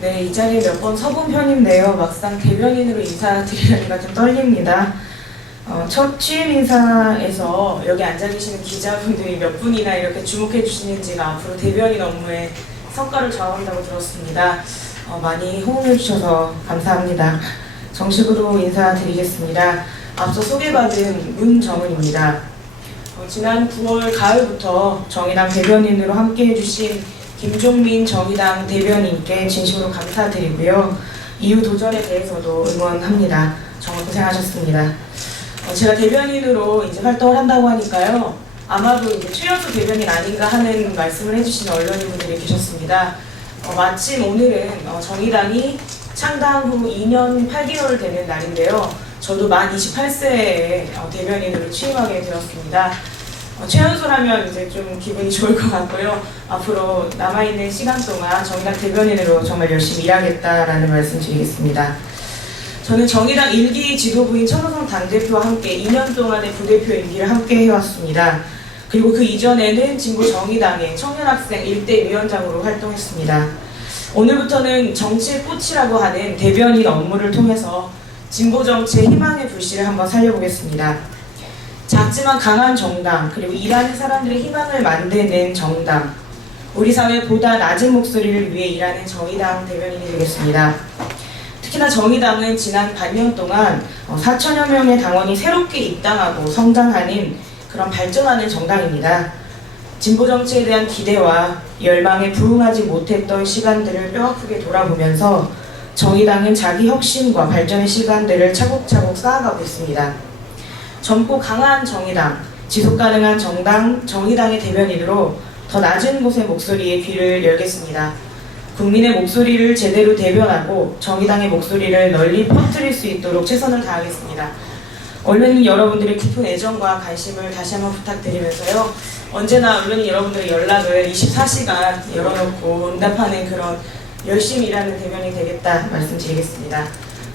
네, 이 자리에 몇 번 서본 편인데요. 막상 대변인으로 인사드리려니까 좀 떨립니다. 첫 취임 인사에서 여기 앉아 계시는 기자분들이 몇 분이나 이렇게 주목해 주시는지가 앞으로 대변인 업무에 성과를 좌우한다고 들었습니다. 많이 호응해 주셔서 감사합니다. 정식으로 인사드리겠습니다. 앞서 소개받은 문정은입니다. 지난 9월 가을부터 정의당 대변인으로 함께해 주신 김종민 정의당 대변인께 진심으로 감사드리고요. 이후 도전에 대해서도 응원합니다. 정말 고생하셨습니다. 제가 대변인으로 이제 활동을 한다고 하니까요. 아마도 이제 최연소 대변인 아닌가 하는 말씀을 해주시는 언론인분들이 계셨습니다. 마침 오늘은 정의당이 창당 후 2년 8개월 되는 날인데요. 저도 만 28세에 대변인으로 취임하게 되었습니다. 최연소라면 이제 좀 기분이 좋을 것 같고요. 앞으로 남아있는 시간 동안 정의당 대변인으로 정말 열심히 일하겠다라는 말씀 드리겠습니다. 저는 정의당 1기 지도부인 천호성 당대표와 함께 2년 동안의 부대표 임기를 함께 해왔습니다. 그리고 그 이전에는 진보 정의당의 청년학생 1대 위원장으로 활동했습니다. 오늘부터는 정치의 꽃이라고 하는 대변인 업무를 통해서 진보 정치의 희망의 불씨를 한번 살려보겠습니다. 작지만 강한 정당, 그리고 일하는 사람들의 희망을 만드는 정당, 우리 사회 보다 낮은 목소리를 위해 일하는 정의당 대변인이 되겠습니다. 특히나 정의당은 지난 반년 동안 4천여 명의 당원이 새롭게 입당하고 성장하는 그런 발전하는 정당입니다. 진보 정치에 대한 기대와 열망에 부응하지 못했던 시간들을 뼈아프게 돌아보면서 정의당은 자기 혁신과 발전의 시간들을 차곡차곡 쌓아가고 있습니다. 젊고 강한 정의당, 지속가능한 정당, 정의당의 대변인으로 더 낮은 곳의 목소리에 귀를 열겠습니다. 국민의 목소리를 제대로 대변하고 정의당의 목소리를 널리 퍼뜨릴 수 있도록 최선을 다하겠습니다. 언론인 여러분들의 깊은 애정과 관심을 다시 한번 부탁드리면서요. 언제나 언론인 여러분들의 연락을 24시간 열어놓고 응답하는 그런 열심히 일하는 대변인이 되겠다 말씀드리겠습니다.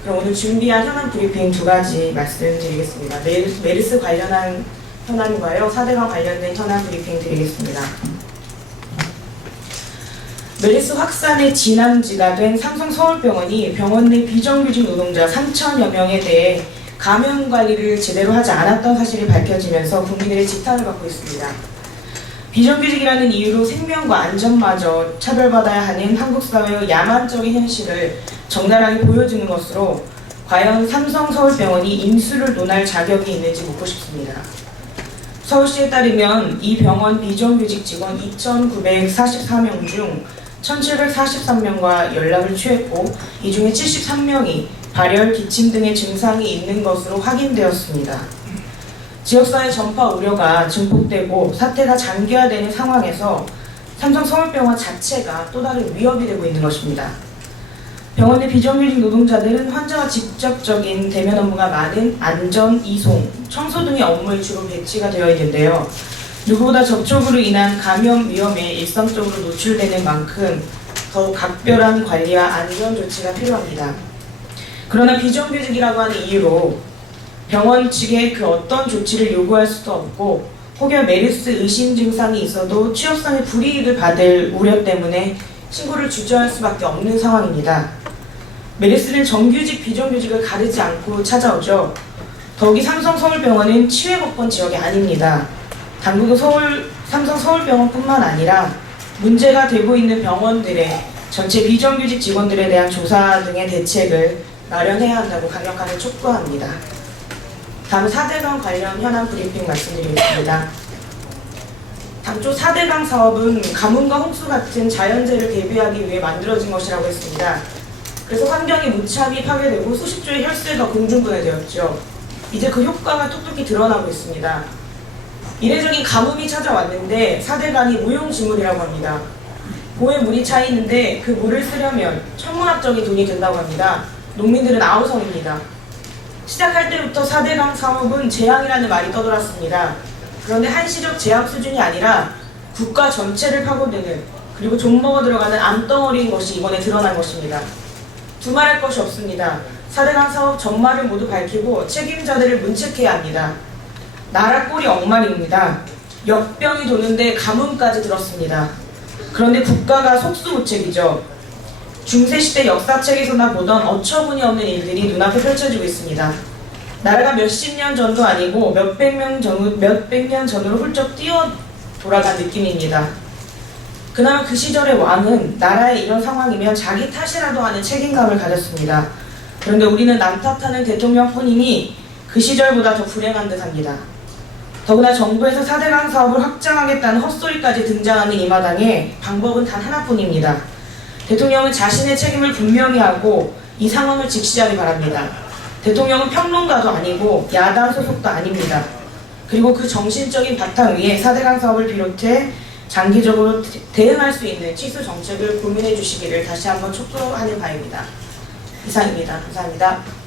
그럼 오늘 준비한 현안 브리핑 두 가지 말씀드리겠습니다. 메르스 관련한 현안과요. 4대강 관련된 현안 브리핑 드리겠습니다. 메르스 확산의 진앙지가 된 삼성서울병원이 병원 내 비정규직 노동자 3천여 명에 대해 감염 관리를 제대로 하지 않았던 사실이 밝혀지면서 국민들의 지탄을 받고 있습니다. 비정규직이라는 이유로 생명과 안전마저 차별받아야 하는 한국 사회의 야만적인 현실을 적나라하게 보여주는 것으로 과연 삼성서울병원이 인수를 논할 자격이 있는지 묻고 싶습니다. 서울시에 따르면 이 병원 비정규직 직원 2,944명 중 1,743명과 연락을 취했고 이 중에 73명이 발열, 기침 등의 증상이 있는 것으로 확인되었습니다. 지역사회 전파 우려가 증폭되고 사태가 장기화되는 상황에서 삼성서울병원 자체가 또 다른 위협이 되고 있는 것입니다. 병원 내 비정규직 노동자들은 환자와 직접적인 대면 업무가 많은 안전, 이송, 청소 등의 업무에 주로 배치가 되어 있는데요. 누구보다 접촉으로 인한 감염 위험에 일상적으로 노출되는 만큼 더욱 각별한 관리와 안전 조치가 필요합니다. 그러나 비정규직이라고 하는 이유로 병원 측에 그 어떤 조치를 요구할 수도 없고 혹여 메르스 의심 증상이 있어도 취업상의 불이익을 받을 우려 때문에 신고를 주저할 수밖에 없는 상황입니다. 메르스는 정규직, 비정규직을 가리지 않고 찾아오죠. 더욱이 삼성서울병원은 치외법권 지역이 아닙니다. 당국은 삼성서울병원뿐만 아니라 문제가 되고 있는 병원들의 전체 비정규직 직원들에 대한 조사 등의 대책을 마련해야 한다고 강력하게 촉구합니다. 다음 4대강 관련 현안 브리핑 말씀드리겠습니다. 당초 4대강 사업은 가뭄과 홍수 같은 자연재해를 대비하기 위해 만들어진 것이라고 했습니다. 그래서 환경이 무참히 파괴되고 수십 조의 혈세가 공중분해되었죠. 이제 그 효과가 톡톡히 드러나고 있습니다. 이례적인 가뭄이 찾아왔는데 4대강이 무용지물이라고 합니다. 보에 물이 차 있는데 그 물을 쓰려면 천문학적인 돈이 든다고 합니다. 농민들은 아우성입니다. 시작할 때부터 4대강 사업은 재앙이라는 말이 떠돌았습니다. 그런데 한시적 재앙 수준이 아니라 국가 전체를 파고드는 그리고 존먹어 들어가는 암덩어리인 것이 이번에 드러난 것입니다. 두말할 것이 없습니다. 4대강 사업 전말을 모두 밝히고 책임자들을 문책해야 합니다. 나라 꼴이 엉망입니다. 역병이 도는데 가뭄까지 들었습니다. 그런데 국가가 속수무책이죠. 중세시대 역사책에서나 보던 어처구니 없는 일들이 눈앞에 펼쳐지고 있습니다. 나라가 몇십 년 전도 아니고 몇백 년 전으로 훌쩍 뛰어 돌아간 느낌입니다. 그나마 그 시절의 왕은 나라의 이런 상황이면 자기 탓이라도 하는 책임감을 가졌습니다. 그런데 우리는 남 탓하는 대통령 본인이 그 시절보다 더 불행한 듯합니다. 더구나 정부에서 4대강 사업을 확장하겠다는 헛소리까지 등장하는 이 마당에 방법은 단 하나뿐입니다. 대통령은 자신의 책임을 분명히 하고 이 상황을 직시하기 바랍니다. 대통령은 평론가도 아니고 야당 소속도 아닙니다. 그리고 그 정신적인 바탕 위에 4대강 사업을 비롯해 장기적으로 대응할 수 있는 취수 정책을 고민해 주시기를 다시 한번 촉구하는 바입니다. 이상입니다. 감사합니다.